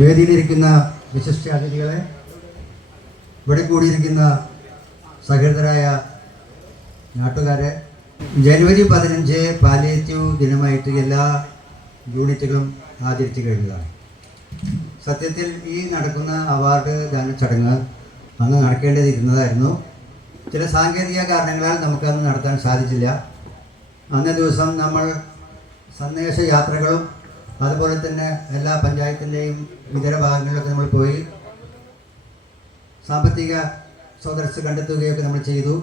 വേദിയിലിരിക്കുന്ന വിശിഷ്ട അതിഥികളെ ഇവിടെ കൂടിയിരിക്കുന്ന സഹൃദരായ നാട്ടുകാരെ ജനുവരി പതിനഞ്ച് പാലിയേറ്റീവ് ദിനമായിട്ട് എല്ലാ യൂണിറ്റുകളും ആചരിച്ചു കഴിഞ്ഞതാണ്. സത്യത്തിൽ ഈ നടക്കുന്ന അവാർഡ് ദാന ചടങ്ങ് അന്ന് നടക്കേണ്ടതിരുന്നതായിരുന്നു ചില സാങ്കേതിക കാരണങ്ങളാൽ നമുക്കന്ന് നടത്താൻ സാധിച്ചില്ല. അന്നേ ദിവസം നമ്മൾ സന്ദേശ യാത്രകളും അതുപോലെ തന്നെ എല്ലാ പഞ്ചായത്തിന്റെയും ഇതര ഭാഗങ്ങളിലൊക്കെ നമ്മൾ പോയി സാമ്പത്തിക സ്രോതസ് കണ്ടെത്തുകയൊക്കെ നമ്മൾ ചെയ്തു.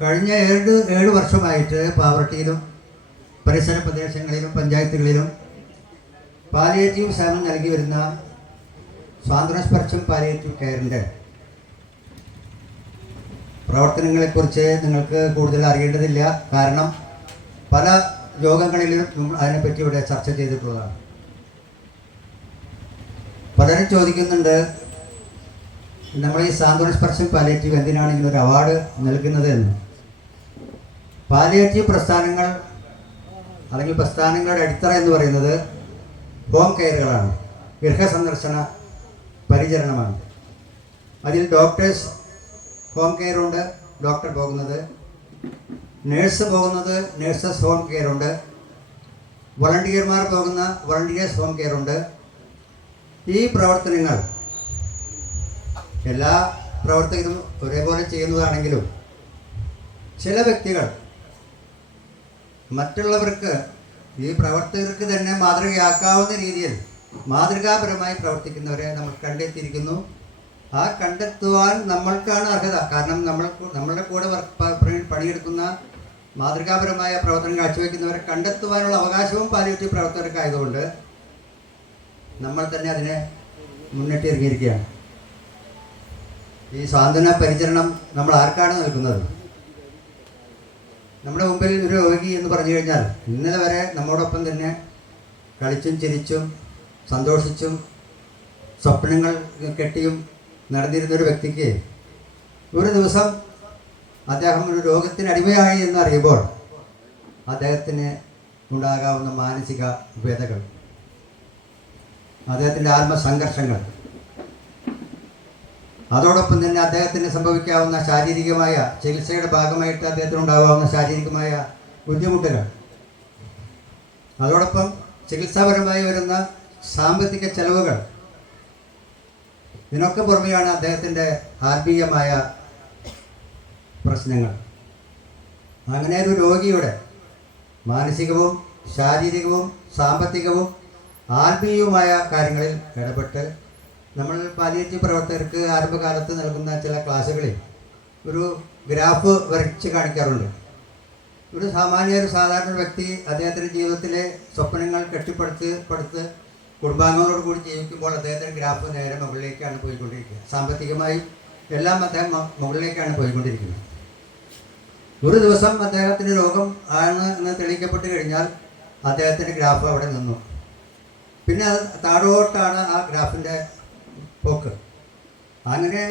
കഴിഞ്ഞ ഏഴ് ഏഴ് വർഷമായിട്ട് പാവർട്ടിയിലും പരിസര പ്രദേശങ്ങളിലും പഞ്ചായത്തുകളിലും പാലിയേറ്റീവ് സേവനം നൽകി വരുന്ന സ്വാതന്ത്ര്യസ്പർശം പാലിയേറ്റീവ് കെയറിന്റെ പ്രവർത്തനങ്ങളെക്കുറിച്ച് നിങ്ങൾക്ക് കൂടുതൽ അറിയേണ്ടതില്ല. കാരണം പല യോഗങ്ങളിലും നമ്മൾ അതിനെപ്പറ്റി ഇവിടെ ചർച്ച ചെയ്തിട്ടുള്ളതാണ്. പലരും ചോദിക്കുന്നുണ്ട് നമ്മൾ ഈ സാന്ത്വന സ്പർശം പാലിയേറ്റീവ് എന്തിനാണ് ഇങ്ങനെ ഒരു അവാർഡ് നൽകുന്നത് എന്ന്? പാലിയേറ്റീവ് പ്രസ്ഥാനങ്ങൾ അല്ലെങ്കിൽ പ്രസ്ഥാനങ്ങളുടെ അടിത്തറ എന്ന് പറയുന്നത് ഹോം കെയറുകളാണ് ഗൃഹസന്ദർശന പരിചരണമാണ്. അതിൽ ഡോക്ടേഴ്സ് ഹോം കെയറുണ്ട് ഡോക്ടർ പോകുന്നത്. നേഴ്സ് പോകുന്നത് നേഴ്സസ് ഹോം കെയർ ഉണ്ട്. വളണ്ടിയർമാർ പോകുന്ന വളണ്ടിയേഴ്സ് ഹോം കെയർ ഉണ്ട്. ഈ പ്രവർത്തനങ്ങൾ എല്ലാ പ്രവർത്തകരും ഒരേപോലെ ചെയ്യുന്നതാണെങ്കിലും ചില വ്യക്തികൾ മറ്റുള്ളവർക്ക് ഈ പ്രവർത്തകർക്ക് തന്നെ മാതൃകയാക്കാവുന്ന രീതിയിൽ മാതൃകാപരമായി പ്രവർത്തിക്കുന്നവരെ നമ്മൾ കണ്ടെത്തിയിരിക്കുന്നു. ആ കണ്ടെത്തുവാൻ നമ്മൾക്കാണ് അർഹത. കാരണം നമ്മൾ നമ്മളുടെ കൂടെ പണിയെടുക്കുന്ന മാതൃകാപരമായ പ്രവർത്തനം കാഴ്ചവെക്കുന്നവരെ കണ്ടെത്തുവാനുള്ള അവകാശവും പാലിയേറ്റീവ് പ്രവർത്തകർക്കായതുകൊണ്ട് നമ്മൾ തന്നെ അതിനെ മുന്നിട്ട് ഇറങ്ങിയിരിക്കുകയാണ് ഈ സാന്ത്വന പരിചരണം നമ്മൾ ആർക്കാണ് നൽകുന്നത്? നമ്മുടെ മുമ്പിൽ ഒരു രോഗി എന്ന് പറഞ്ഞു കഴിഞ്ഞാൽ ഇന്നലെ വരെ നമ്മോടൊപ്പം തന്നെ കളിച്ചും ചിരിച്ചും സന്തോഷിച്ചും സ്വപ്നങ്ങൾ കെട്ടിയും നടന്നിരുന്ന ഒരു വ്യക്തിക്ക് ഒരു ദിവസം അദ്ദേഹം ഒരു രോഗത്തിന് അടിമയായി എന്നറിയുമ്പോൾ അദ്ദേഹത്തിന് ഉണ്ടാകാവുന്ന മാനസിക വ്യതകൾ അദ്ദേഹത്തിന്റെ ആത്മസംഘർഷങ്ങൾ അതോടൊപ്പം തന്നെ അദ്ദേഹത്തിന് സംഭവിക്കാവുന്ന ശാരീരികമായ ചികിത്സയുടെ ഭാഗമായിട്ട് അദ്ദേഹത്തിന് ഉണ്ടാകാവുന്ന ശാരീരികമായ ബുദ്ധിമുട്ടുകൾ. അതോടൊപ്പം ചികിത്സാപരമായി വരുന്ന സാമ്പത്തിക ചെലവുകൾ. ഇതിനൊക്കെ പുറമെയാണ് അദ്ദേഹത്തിന്റെ ആത്മീയമായ പ്രശ്നങ്ങൾ. അങ്ങനെ ഒരു രോഗിയുടെ മാനസികവും ശാരീരികവും സാമ്പത്തികവും ആത്മീയവുമായ കാര്യങ്ങളിൽ ഇടപെട്ട് നമ്മൾ പാലിയേറ്റീവ് പ്രവർത്തകർക്ക് ആരംഭകാലത്ത് നൽകുന്ന ചില ക്ലാസ്സുകളിൽ ഒരു ഗ്രാഫ് വരച്ച് കാണിക്കാറുണ്ട്. ഒരു സാമാന്യ ഒരു സാധാരണ വ്യക്തി അദ്ദേഹത്തിന്റെ ജീവിതത്തിലെ സ്വപ്നങ്ങൾ കെട്ടിപ്പടുത്ത് പടുത്ത് കുടുംബാംഗങ്ങളോട് കൂടി ജീവിക്കുമ്പോൾ അദ്ദേഹത്തിന്റെ ഗ്രാഫ് നേരെ മുകളിലേക്കാണ് പോയിക്കൊണ്ടിരിക്കുക. സാമ്പത്തികമായി എല്ലാം അദ്ദേഹം മുകളിലേക്കാണ് പോയിക്കൊണ്ടിരിക്കുന്നത്. ഒരു ദിവസം അദ്ദേഹത്തിന് രോഗം ആണ് എന്ന് തെളിയിക്കപ്പെട്ട് കഴിഞ്ഞാൽ അദ്ദേഹത്തിന്റെ ഗ്രാഫ് അവിടെ നിന്നു. പിന്നെ അത് താഴോട്ടാണ് ആ ഗ്രാഫിന്റെ പോക്ക്. അങ്ങനെ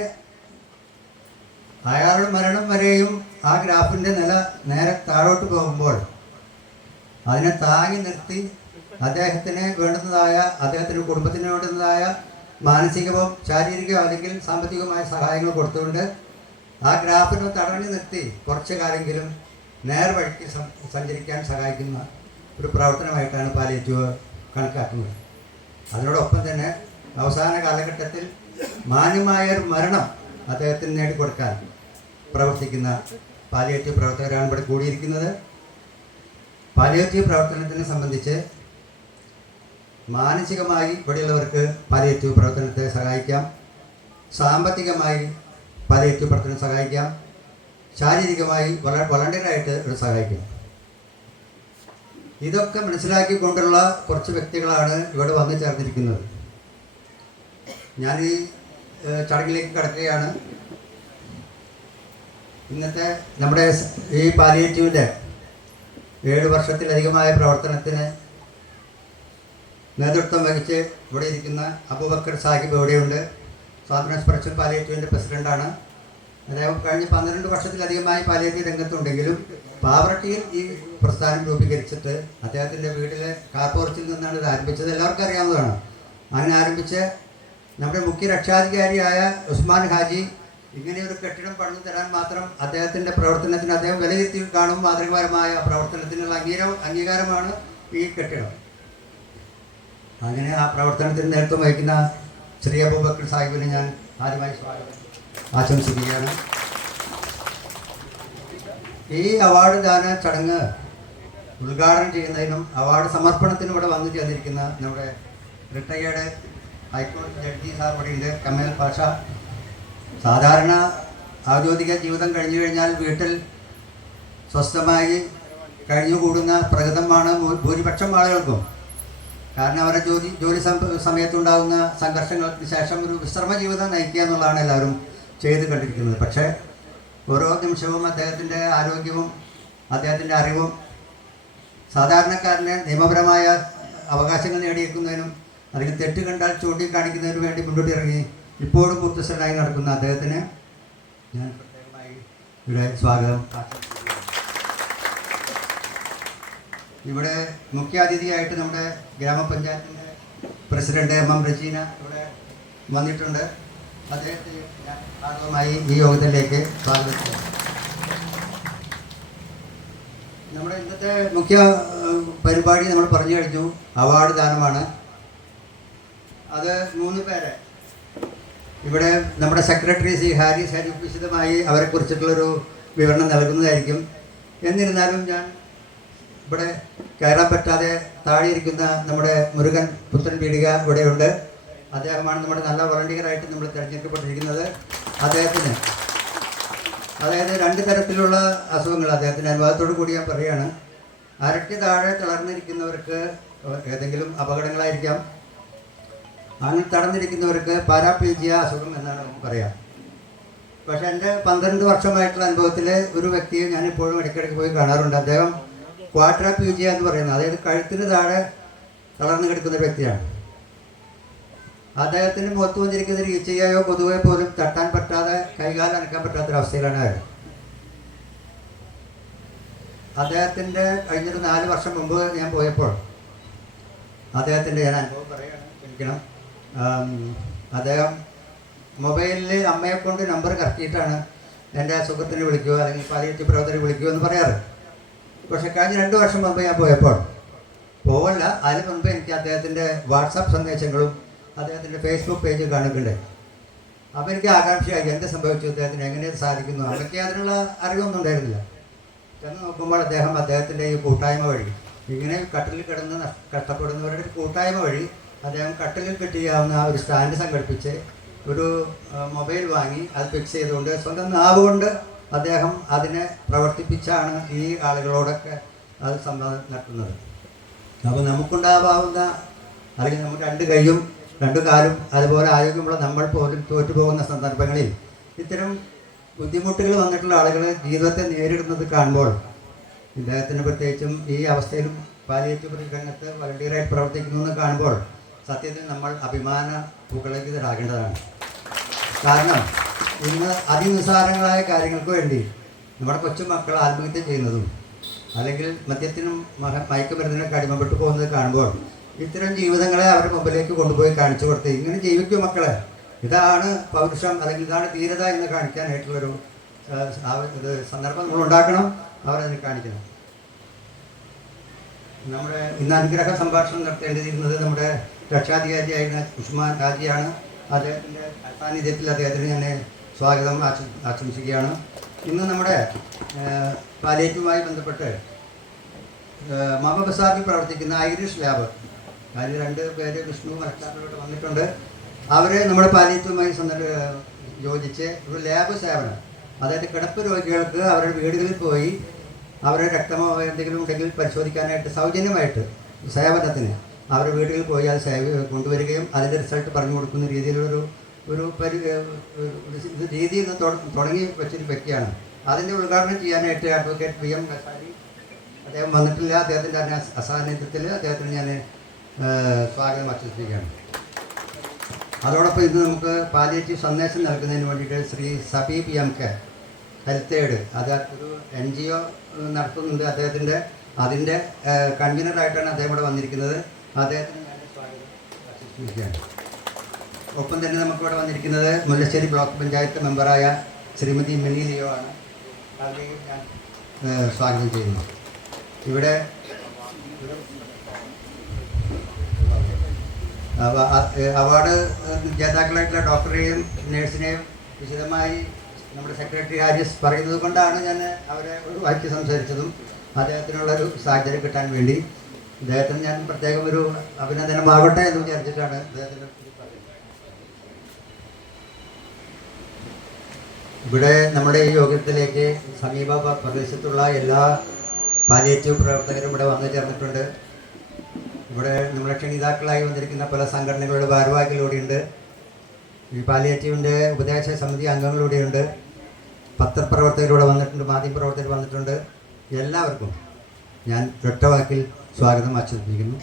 അയാളുടെ മരണം വരെയും ആ ഗ്രാഫിന്റെ നില നേരെ താഴോട്ട് പോകുമ്പോൾ അതിനെ താങ്ങി നിർത്തി അദ്ദേഹത്തിന് വേണ്ടുന്നതായ അദ്ദേഹത്തിന്റെ കുടുംബത്തിന് വേണ്ടുന്നതായ മാനസികവും ശാരീരികവും അല്ലെങ്കിൽ സാമ്പത്തികവുമായ സഹായങ്ങൾ കൊടുത്തുകൊണ്ട് ആ ഗ്രാഫിനെ തടഞ്ഞു നിർത്തി കുറച്ച് കാലെങ്കിലും നേർവഴിക്ക് സഞ്ചരിക്കാൻ സഹായിക്കുന്ന ഒരു പ്രവർത്തനമായിട്ടാണ് പാലിയേറ്റീവ് കണക്കാക്കുന്നത്. അതിനോടൊപ്പം തന്നെ അവസാന കാലഘട്ടത്തിൽ മാന്യമായ ഒരു മരണം അദ്ദേഹത്തിന് നേടിക്കൊടുക്കാൻ പ്രവർത്തിക്കുന്ന പാലിയേറ്റീവ് പ്രവർത്തകരാണ് ഇവിടെ കൂടിയിരിക്കുന്നത്. പാലിയേറ്റീവ് പ്രവർത്തനത്തിനെ സംബന്ധിച്ച് മാനസികമായി ഇവിടെയുള്ളവർക്ക് പാലിയേറ്റീവ് പ്രവർത്തനത്തെ സഹായിക്കാം. സാമ്പത്തികമായി പ്രവർത്തനം സഹായിക്കാം. ശാരീരികമായി വള വളണ്ടിയറായിട്ട് ഇവിടെ സഹായിക്കാം. ഇതൊക്കെ മനസ്സിലാക്കിക്കൊണ്ടുള്ള കുറച്ച് വ്യക്തികളാണ് ഇവിടെ വന്നു ചേർന്നിരിക്കുന്നത്. ഞാൻ ഈ ചടങ്ങിലേക്ക് കടക്കുകയാണ്. ഇന്നത്തെ നമ്മുടെ ഈ പാലിയേറ്റീവിന്റെ ഏഴ് വർഷത്തിലധികമായ പ്രവർത്തനത്തിന് നേതൃത്വം വഹിച്ച് ഇവിടെ ഇരിക്കുന്ന അബൂബക്കർ സാഹിബ് ഇവിടെയുണ്ട്. സ്വാതന്ത്ര്യ സ്പർശൻ പാലിയേറ്റീവിന്റെ പ്രസിഡന്റാണ് അദ്ദേഹം കഴിഞ്ഞ പന്ത്രണ്ട് വർഷത്തിലധികമായി പാലിയേറ്റീവ് രംഗത്തുണ്ടെങ്കിലും പാവർട്ടിയിൽ ഈ പ്രസ്ഥാനം രൂപീകരിച്ചിട്ട് അദ്ദേഹത്തിന്റെ വീട്ടിലെ കാർപോർച്ചിൽ നിന്നാണ് ഇത് ആരംഭിച്ചത്. എല്ലാവർക്കും അറിയാവുന്നതാണ്. അങ്ങനെ ആരംഭിച്ച് നമ്മുടെ മുഖ്യ രക്ഷാധികാരിയായ ഉസ്മാൻ ഹാജി ഇങ്ങനെ ഒരു കെട്ടിടം പണിതു തരാൻ മാത്രം അദ്ദേഹത്തിന്റെ പ്രവർത്തനത്തിന് അദ്ദേഹം വിലയിരുത്തി കാണും. മാതൃകപരമായ പ്രവർത്തനത്തിനുള്ള അംഗീകാരം അംഗീകാരമാണ് ഈ കെട്ടിടം. അങ്ങനെ ആ പ്രവർത്തനത്തിന് നേതൃത്വം വഹിക്കുന്ന ശ്രീ അബൂബക്കർ സാഹിബിനെ ഞാൻ ആദ്യമായി സ്വാഗതം. ആശംസിക്കുകയാണ്. ഈ അവാർഡ് ദാന ചടങ്ങ് ഉദ്ഘാടനം ചെയ്യുന്നതിനും അവാർഡ് സമർപ്പണത്തിനും ഇവിടെ വന്നു ചേർന്നിരിക്കുന്ന നമ്മുടെ റിട്ടയേർഡ് ഹൈക്കോടതി ജഡ്ജി സാർ ഇവിടെയുണ്ട് കമൽ പാഷ. സാധാരണ ഔദ്യോഗിക ജീവിതം കഴിഞ്ഞു കഴിഞ്ഞാൽ വീട്ടിൽ സ്വസ്ഥമായി കഴിഞ്ഞുകൂടുന്ന പ്രകൃതമാണ് ഭൂരിപക്ഷം ആളുകൾക്കും. കാരണം അവരുടെ ജോലി ജോലി സമയത്തുണ്ടാകുന്ന സംഘർഷങ്ങൾക്ക് ശേഷം ഒരു വിശ്രമ ജീവിതം നയിക്കുക എന്നുള്ളതാണ് എല്ലാവരും ചെയ്ത് കണ്ടിരിക്കുന്നത്. പക്ഷേ ഓരോ നിമിഷവും അദ്ദേഹത്തിന്റെ ആരോഗ്യവും അദ്ദേഹത്തിന്റെ അറിവും സാധാരണക്കാരന് നിയമപരമായ അവകാശങ്ങൾ നേടിയേക്കുന്നതിനും അല്ലെങ്കിൽ തെറ്റ് കണ്ടാൽ ചൂണ്ടിക്കാണിക്കുന്നതിനും വേണ്ടി മുന്നോട്ട് ഇറങ്ങി ഇപ്പോഴും കുത്തസ്ഥനായി നടക്കുന്ന അദ്ദേഹത്തിന് ഞാൻ പ്രത്യേകമായി ഇവിടെ സ്വാഗതം. ഇവിടെ മുഖ്യാതിഥിയായിട്ട് നമ്മുടെ ഗ്രാമപഞ്ചായത്തിന്റെ പ്രസിഡന്റ് എം എം റജീന ഇവിടെ വന്നിട്ടുണ്ട്. അദ്ദേഹത്തെ ഞാൻ ഭാഗമായി ഈ യോഗത്തിലേക്ക് സ്വാഗതം. നമ്മുടെ ഇന്നത്തെ മുഖ്യ പരിപാടി നമ്മൾ പറഞ്ഞു കഴിഞ്ഞു. അവാർഡ് ദാനമാണ്. അത് മൂന്ന് പേരെ. ഇവിടെ നമ്മുടെ സെക്രട്ടറി സി ഹാരി ഹാരി വിശദമായി അവരെക്കുറിച്ചിട്ടുള്ളൊരു വിവരണം നൽകുന്നതായിരിക്കും. എന്നിരുന്നാലും ഞാൻ ഇവിടെ കയറാൻ പറ്റാതെ താഴെയിരിക്കുന്ന നമ്മുടെ മുരുകൻ പുത്രൻ പീടിക ഇവിടെയുണ്ട്. അദ്ദേഹമാണ് നമ്മുടെ നല്ല വളണ്ടിയറായിട്ട് നമ്മൾ തിരഞ്ഞെടുക്കപ്പെട്ടിരിക്കുന്നത്. അദ്ദേഹത്തിന് അതായത് രണ്ട് തരത്തിലുള്ള അസുഖങ്ങൾ അദ്ദേഹത്തിന്റെ അനുഭവത്തോടു കൂടി ഞാൻ പറയുകയാണ്. അരട്ടി താഴെ തളർന്നിരിക്കുന്നവർക്ക് ഏതെങ്കിലും അപകടങ്ങളായിരിക്കാം. അങ്ങനെ തളർന്നിരിക്കുന്നവർക്ക് പാരാപ്ലീജിയ അസുഖം എന്നാണ് നമുക്ക് പറയാം. പക്ഷേ എന്റെ പന്ത്രണ്ട് വർഷമായിട്ടുള്ള അനുഭവത്തിൽ ഒരു വ്യക്തിയെ ഞാൻ ഇപ്പോഴും ഇടയ്ക്കിടയ്ക്ക് പോയി കാണാറുണ്ട്. അദ്ദേഹം ക്വാട്രാപ്യൂജിയ എന്ന് പറയുന്നത് അതായത് കഴുത്തിന് താഴെ തളർന്നു കിടക്കുന്ന ഒരു വ്യക്തിയാണ്. അദ്ദേഹത്തിന് മുഖത്ത് വന്നിരിക്കുന്ന ഒരു ഈച്ചയോ കൊതുകയോ പോലും തട്ടാൻ പറ്റാതെ കൈകാലം അനക്കാൻ പറ്റാത്തൊരവസ്ഥയിലാണ് അയാൾ അദ്ദേഹത്തിന്റെ കഴിഞ്ഞൊരു നാല് വർഷം മുമ്പ് ഞാൻ പോയപ്പോൾ അദ്ദേഹത്തിന്റെ ഞാൻ അനുഭവം പറയുകയാണ് അദ്ദേഹം മൊബൈലിൽ അമ്മയെ കൊണ്ട് നമ്പർ കറക്കിയിട്ടാണ് എന്റെ സുഹൃത്തിനെ വിളിക്കുക അല്ലെങ്കിൽ പാലിയേറ്റീവ് പ്രവർത്തകരെ വിളിക്കുക എന്ന് പറയാറ്. പക്ഷെ കഴിഞ്ഞ രണ്ട് വർഷം മുമ്പ് ഞാൻ പോയപ്പോൾ പോവല്ല. അതിന് മുമ്പ് എനിക്ക് അദ്ദേഹത്തിന്റെ വാട്സാപ്പ് സന്ദേശങ്ങളും അദ്ദേഹത്തിന്റെ ഫേസ്ബുക്ക് പേജ് കാണുന്നുണ്ട് അപ്പോൾ എനിക്ക് ആകാംക്ഷയായി എന്ത് സംഭവിച്ചു? അദ്ദേഹത്തിന് എങ്ങനെയത് സാധിക്കുന്നു? അതൊക്കെ അതിനുള്ള അറിവൊന്നും ഉണ്ടായിരുന്നില്ല. ചെന്ന് നോക്കുമ്പോൾ അദ്ദേഹം അദ്ദേഹത്തിന്റെ ഈ കൂട്ടായ്മ വഴി ഇങ്ങനെ കട്ടിൽ കിടന്ന് കഷ്ടപ്പെടുന്നവരുടെ കൂട്ടായ്മ വഴി അദ്ദേഹം കട്ടിലിൽ കിട്ടിയാവുന്ന ഒരു സ്റ്റാൻഡ് സംഘടിപ്പിച്ച് ഒരു മൊബൈൽ വാങ്ങി അത് ഫിക്സ് ചെയ്തുകൊണ്ട് സ്വന്തം നാവ് കൊണ്ട് അദ്ദേഹം അതിനെ പ്രവർത്തിപ്പിച്ചാണ് ഈ ആളുകളോടൊക്കെ അത് സംവാദം നടത്തുന്നത്. അപ്പോൾ നമുക്കുണ്ടാവാവുന്ന അല്ലെങ്കിൽ നമുക്ക് രണ്ട് കൈയും രണ്ട് കാലും അതുപോലെ ആരോഗ്യമുള്ള നമ്മൾ പോലും തോറ്റുപോകുന്ന സന്ദർഭങ്ങളിൽ ഇത്തരം ബുദ്ധിമുട്ടുകൾ വന്നിട്ടുള്ള ആളുകൾ ജീവിതത്തെ നേരിടുന്നത് കാണുമ്പോൾ ഇദ്ദേഹത്തിന് പ്രത്യേകിച്ചും ഈ അവസ്ഥയിലും പാലിയേറ്റീവ് രംഗത്ത് വളണ്ടിയറായി പ്രവർത്തിക്കുന്നു എന്ന് കാണുമ്പോൾ സത്യത്തിൽ നമ്മൾ അഭിമാന പുകളിതരാകേണ്ടതാണ് കാരണം ഇന്ന് അതിനിസാരങ്ങളായ കാര്യങ്ങൾക്ക് വേണ്ടി നമ്മുടെ കൊച്ചു മക്കൾ ആത്മഹത്യ ചെയ്യുന്നതും അല്ലെങ്കിൽ മദ്യത്തിനും മയക്കുമരുന്നിനൊക്കെ അടിമപ്പെട്ടു പോകുന്നത് കാണുമ്പോൾ ഇത്തരം ജീവിതങ്ങളെ അവരുടെ മുമ്പിലേക്ക് കൊണ്ടുപോയി കാണിച്ചു കൊടുത്ത് ഇങ്ങനെ ജീവിക്കും മക്കളെ. ഇതാണ് പൗരുഷം അല്ലെങ്കിൽ ഇതാണ് ധീരത എന്ന് കാണിക്കാനായിട്ടുള്ളൊരു ഇത് സന്ദർഭം നമ്മൾ ഉണ്ടാക്കണം അവരതിന് കാണിക്കണം. നമ്മുടെ ഇന്ന് അനുഗ്രഹ സംഭാഷണം നടത്തേണ്ടിയിരുന്നത് നമ്മുടെ രക്ഷാധികാരിയായിരുന്ന ഉഷ്മാൻ ഹാജിയാണ് അദ്ദേഹത്തിന്റെ സാന്നിധ്യത്തിൽ അദ്ദേഹത്തിന് ഞാൻ സ്വാഗതം ആശം ആശംസിക്കുകയാണ്. ഇന്ന് നമ്മുടെ പാലേറ്റുമായി ബന്ധപ്പെട്ട് മാമ ബസാറിൽ പ്രവർത്തിക്കുന്ന ഐറിഷ് ലാബ് അതിൽ രണ്ട് പേര് വിഷ്ണു മലക്കാറിലോട്ട് വന്നിട്ടുണ്ട്. അവരെ നമ്മുടെ പാലേറ്റുമായി സന്ദർഭ യോജിച്ച് ഒരു ലാബ് സേവനം അതായത് കിടപ്പ് രോഗികൾക്ക് അവരുടെ വീടുകളിൽ പോയി അവരുടെ രക്തമോ എന്തെങ്കിലും ഉണ്ടെങ്കിൽ പരിശോധിക്കാനായിട്ട് സൗജന്യമായിട്ട് സേവനത്തിന് അവരുടെ വീടുകളിൽ പോയി അത് സേവ കൊണ്ടുവരികയും അതിന്റെ റിസൾട്ട് പറഞ്ഞു കൊടുക്കുന്ന രീതിയിലൊരു ഒരു പരി ഒരു രീതി ഇന്ന് തുടങ്ങി വെച്ചൊരു വ്യക്തിയാണ്. അതിന്റെ ഉദ്ഘാടനം ചെയ്യാനായിട്ട് അഡ്വക്കേറ്റ് പി എം കസാരി അദ്ദേഹം വന്നിട്ടില്ല. അദ്ദേഹത്തിന്റെ അസാന്നിധ്യത്തിൽ അദ്ദേഹത്തിന് ഞാൻ സ്വാഗതം അഭ്യർത്ഥിക്കുകയാണ്. അതോടൊപ്പം ഇന്ന് നമുക്ക് പാലിയേറ്റീവ് സന്ദേശം നൽകുന്നതിന് വേണ്ടിയിട്ട് Shri Sabeeb M K health aid അത് ഒരു എൻ ജി ഒ നടത്തുന്നുണ്ട് അദ്ദേഹത്തിന്റെ അതിന്റെ കൺവീനറായിട്ടാണ് അദ്ദേഹം ഇവിടെ വന്നിരിക്കുന്നത്. അദ്ദേഹത്തിന് ഞാൻ സ്വാഗതം ആശംസിക്കുകയാണ് ഒപ്പം തന്നെ നമുക്കിവിടെ വന്നിരിക്കുന്നത് മുല്ലശ്ശേരി ബ്ലോക്ക് പഞ്ചായത്ത് മെമ്പറായ ശ്രീമതി മിനി ലിയോ ആണ്. അവരെയും ഞാൻ സ്വാഗതം ചെയ്യുന്നു. ഇവിടെ അവാർഡ് ജേതാക്കളായിട്ടുള്ള ഡോക്ടറെയും നേഴ്സിനെയും വിശദമായി നമ്മുടെ സെക്രട്ടറി ആര്യസ് പറയുന്നത് കൊണ്ടാണ് ഞാൻ അവരെ ഒരു സംസാരിച്ചതും അദ്ദേഹത്തിനുള്ളൊരു സാഹചര്യം കിട്ടാൻ വേണ്ടി. അദ്ദേഹത്തിന് ഞാൻ പ്രത്യേകം ഒരു അഭിനന്ദനമാകട്ടെ എന്ന് വിചാരിച്ചിട്ടാണ് അദ്ദേഹത്തിന് ഇത് പറയുന്നത്. ഇവിടെ നമ്മുടെ ഈ യോഗത്തിലേക്ക് സമീപ പ്രദേശത്തുള്ള എല്ലാ പാലിയേറ്റീവ് പ്രവർത്തകരും ഇവിടെ വന്നു ചേർന്നിട്ടുണ്ട്. ഇവിടെ നമ്മുടെ ക്ഷണിതാക്കളായി വന്നിരിക്കുന്ന പല സംഘടനകളുടെ ഭാരവാഹികളിലൂടെയുണ്ട് ഈ പാലിയേറ്റീവിന്റെ ഉപദേശ സമിതി അംഗങ്ങളിലൂടെയുണ്ട് പത്രപ്രവർത്തകരൂടെ വന്നിട്ടുണ്ട് മാധ്യമപ്രവർത്തകർ വന്നിട്ടുണ്ട്. എല്ലാവർക്കും ഞാൻ ഒറ്റ സ്വാഗതം ആശംസിക്കുന്നു